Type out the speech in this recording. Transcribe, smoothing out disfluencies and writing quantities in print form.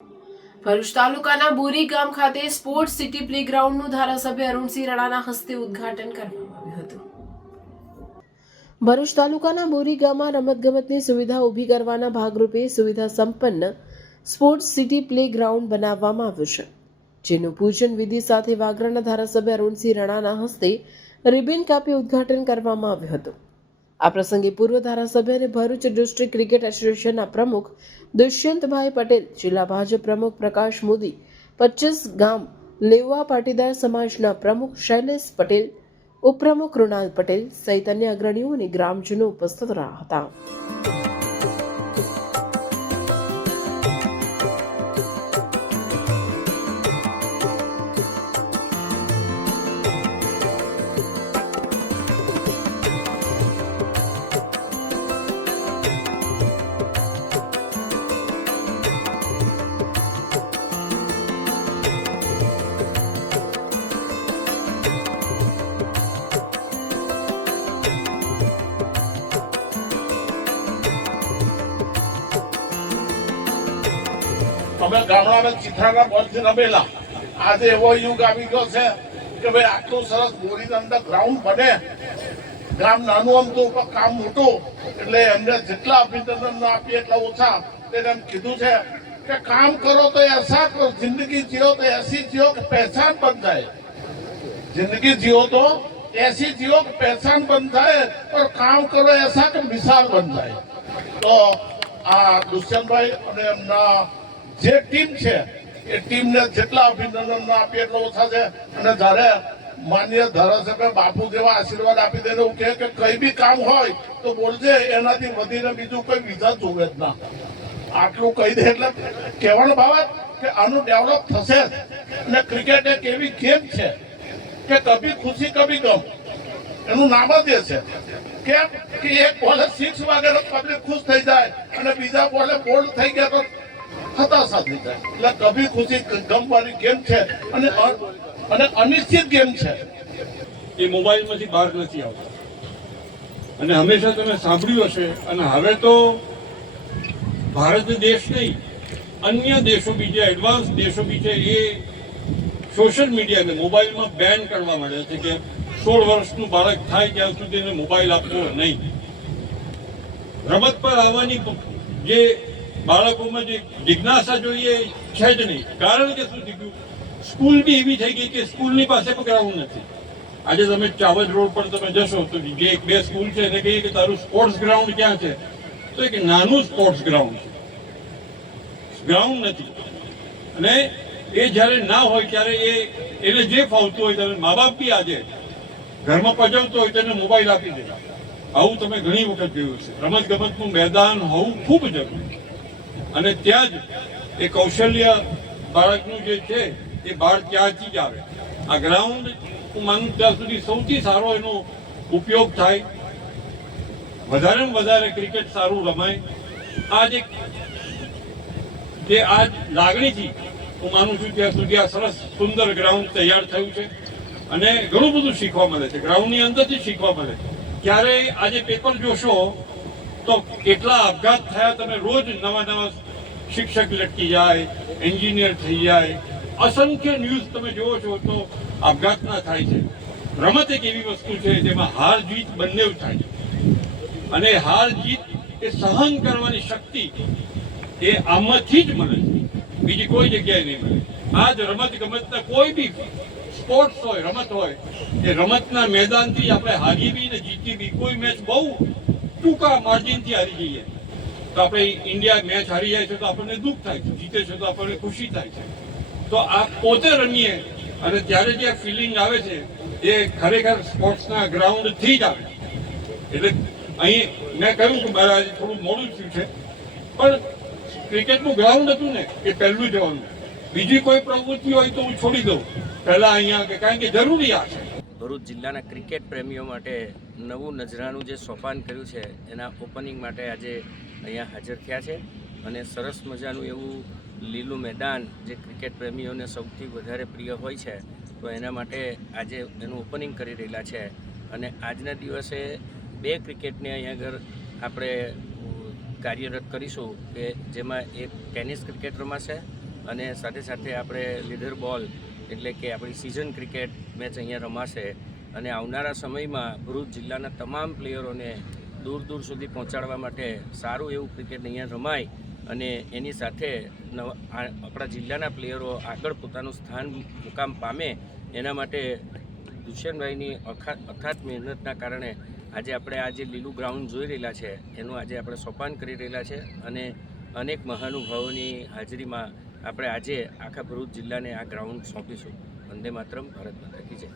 ભરૂચ તાલુકાના બોરી ગામ ખાતે સ્પોર્ટ્સ સિટી પ્લેગ્રાઉન્ડનું ધારાસભ્ય અરુણસિંહ રાણાના હસ્તે ઉદ્ઘાટન કરવામાં આવ્યું હતું। ભરૂચ તાલુકાના બોરી ગામમાં રમતગમતની સુવિધા ઊભી કરવાના ભાગરૂપે સુવિધા સંપન્ન સ્પોર્ટ્સ સિટી પ્લેગ્રાઉન્ડ બનાવવામાં આવ્યું છે, જેનું પૂજન વિધિ સાથે વાગરાના ધારાસભ્ય અરુણસિંહ રાણાના હસ્તે રિબિન કાપી ઉદ્ઘાટન કરવામાં આવ્યું હતું। આ પ્રસંગે પૂર્વ ધારાસભ્ય અને ભરૂચ ડિસ્ટ્રિક્ટ ક્રિકેટ એસોસિએશનના પ્રમુખ દુષ્યંતભાઈ પટેલ, જિલ્લા ભાજપ પ્રમુખ પ્રકાશ મોદી, 25 ગામ લેવા પાટીદાર સમાજના પ્રમુખ શૈલેષ પટેલ, ઉપપ્રમુખ કૃણાલ પટેલ સહિત અન્ય અગ્રણીઓ અને ગ્રામજનો ઉપસ્થિત રહ્યા હતા। અમે ગામડાના ચિત્રાના બોલથી રમેલા। આજે એવો યુગ આવી ગયો છે કે ભાઈ આટલું સરસ બોરીની અંદર ગ્રાઉન્ડ બને, ગામ નાનું અમતું પણ કામ મોટું, એટલે એમને જેટલા અભિનંદન આપીએ એટલા ઓછા। તેને એમ કીધું છે કે કામ કરો તો એસા કરો, જિંદગી જીઓ તો એસી જીઓ કે પહેચાન બન જાય। જિંદગી જીઓ તો ऐसी जियो की पहचान बन जाए और काम करो ऐसा कि मिसाल बन जाए। तो आ दुष्यंतभाई અને એમના જે ટીમ છે એ ટીમને જેટલા અભિનંદન આપીએ એટલા ઓછા છે। અને જ્યારે માન્ય ધારાસભ્ય બાપુ જેવા આશીર્વાદ આપી દે એવું કહે કે કઈ બી કામ હોય તો બોલજે, એનાથી વધીને બીજું કોઈ વિઝા જોવે જ ના। આટલું કહી દે એટલે કહેવાનો બાબત કે આનું ડેવલપ થશે જ। અને ક્રિકેટ એક એવી ગેમ છે કે કભી ખુશી કભી ગમ, એનું નામ જ એ છે। કેમ કે એક બોલે 6 વાગે તો પબ્લિક ખુશ થઈ જાય અને બીજા બોલે બોલ્ડ થઈ ગયા તો હતાશા થઈ જાય। એટલે કભી ખુશી ગમ વાળી ગેમ છે અને અનિશ્ચિત ગેમ છે। એ મોબાઈલમાંથી બહાર નથી આવતા અને હંમેશા તમે સાંભળ્યું હશે। અને હવે તો ભારત દેશ નહીં, અન્ય દેશો બી જે એડવાન્સ દેશો બી છે એ સોશિયલ મીડિયાને મોબાઈલમાં બેન કરવા માંડ્યા છે કે 16 વર્ષનું બાળક થાય ત્યાં સુધી એને મોબાઈલ આપવો નહીં। રમત પર આવવાની જે બાળકોમાં જે જિજ્ઞાસા જોઈએ છે જ નહીં। કારણ કે શું થઈ ગયું, સ્કૂલ બી એવી થઈ ગઈ કે સ્કૂલની પાસે પણ ગ્રાઉન્ડ નથી। આજે તમે ચાવજ રોડ પર તમે જશો તો જે 1-2 સ્કૂલ છે એને કહીએ કે તારું સ્પોર્ટ્સ ગ્રાઉન્ડ ક્યાં છે, તો એક નાનું સ્પોર્ટ્સ ગ્રાઉન્ડ છે, ગ્રાઉન્ડ નથી। અને એ જ્યારે ના હોય ત્યારે એને જે ફાવતું હોય ત્યારે મા બાપ બી આજે ઘરમાં પજવતો હોય તેને મોબાઈલ આપી દે। આવું તમે ઘણી વખત જોયું છે। રમત ગમતનું મેદાન હોવું ખૂબ જરૂરી, અને ત્યાં જ એ કૌશલ્ય બાળકનું જે છે એ બહાર ત્યાંથી જ આવે। આ ગ્રાઉન્ડ હું માનું ત્યાં સુધી સૌથી સારો એનો ઉપયોગ થાય, વધારેમાં વધારે ક્રિકેટ સારું રમાય। આ લાગણીથી હું માનું છું ત્યાં સુધી આ સરસ સુંદર ગ્રાઉન્ડ તૈયાર થયું છે અને ઘણું બધું શીખવા મળે છે, ગ્રાઉન્ડની અંદરથી શીખવા મળે। ક્યારે આજે પેપર જોશો તો કેટલા આપઘાત થયા, તમે રોજ નવા શિક્ષક લટકી જાય, એન્જિનિયર થઈ જાય, અસંખ્ય ન્યૂઝ તમે જોવો છો તો આપઘાતના થાય છે। રમત એક એવી વસ્તુ છે જેમાં હાર જીત બંને થાય છે, અને હાર જીત એ સહન કરવાની શક્તિ એ આમાંથી જ મળે છે, બીજી કોઈ જગ્યાએ નહીં મળે। આ જ રમત ગમતના કોઈ બી સ્પોર્ટ્સ હોય, રમત હોય, એ રમતના મેદાનથી આપણે હારી બી ને જીતી બી, કોઈ મેચ બહુ ટૂંકા માર્જિનથી હારી જઈએ તો આપણે ઇન્ડિયા મેચ હારી જાય છે તો આપણને દુઃખ થાય છે, જીતે છે તો આપણને ખુશી થાય છે। તો આ પોતે રમીએ અને ત્યારે જે ફિલિંગ આવે છે એ ખરેખર સ્પોર્ટ્સના ગ્રાઉન્ડથી જ આવે। એટલે અહીં મેં કહ્યું કે મારે આજે થોડું મોડું થયું છે, પણ ક્રિકેટનું ગ્રાઉન્ડ હતું ને એ પહેલું જવાનું। બીજી કોઈ પ્રવૃત્તિ હોય તો હું છોડી દઉં પહેલા અહીંયા, કારણ કે જરૂરી આ છે। ભરૂચ જિલ્લાના ક્રિકેટ પ્રેમીઓ માટે નવું નજરાનું જે સોપાન કર્યું છે એના ઓપનિંગ માટે આજે અહીંયા હાજર થયા છે। અને સરસ મજાનું એવું લીલું મેદાન જે ક્રિકેટ પ્રેમીઓને સૌથી વધારે પ્રિય હોય છે, તો એના માટે આજે એનું ઓપનિંગ કરી રહેલા છે। અને આજના દિવસે 2 ક્રિકેટને અહીંયા આગળ આપણે કાર્યરત કરીશું કે જેમાં એક ટેનિસ ક્રિકેટ રમાશે અને સાથે સાથે આપણે લીડર બોલ એટલે કે આપણી સિઝન ક્રિકેટ મેચ અહીંયા રમાશે અને આવનારા સમયમાં ભરૂચ જિલ્લાના તમામ પ્લેયરોને દૂર દૂર સુધી પહોંચાડવા માટે સારું એવું ક્રિકેટ અહીંયા રમાય અને એની સાથે આપણા જિલ્લાના પ્લેયરો આગળ પોતાનું સ્થાન મુકામ પામે એના માટે દુષ્યંતભાઈની અથાત મહેનતના કારણે આજે આપણે આ જે લીલું ગ્રાઉન્ડ જોઈ રહેલા છે એનું આજે આપણે સોપાન કરી રહેલા છે અને અનેક મહાનુભાવોની હાજરીમાં આપણે આજે આખા ભરૂચ જિલ્લાને આ ગ્રાઉન્ડ સોંપીશું. વંદે માતરમ, ભારત માતા કી જય.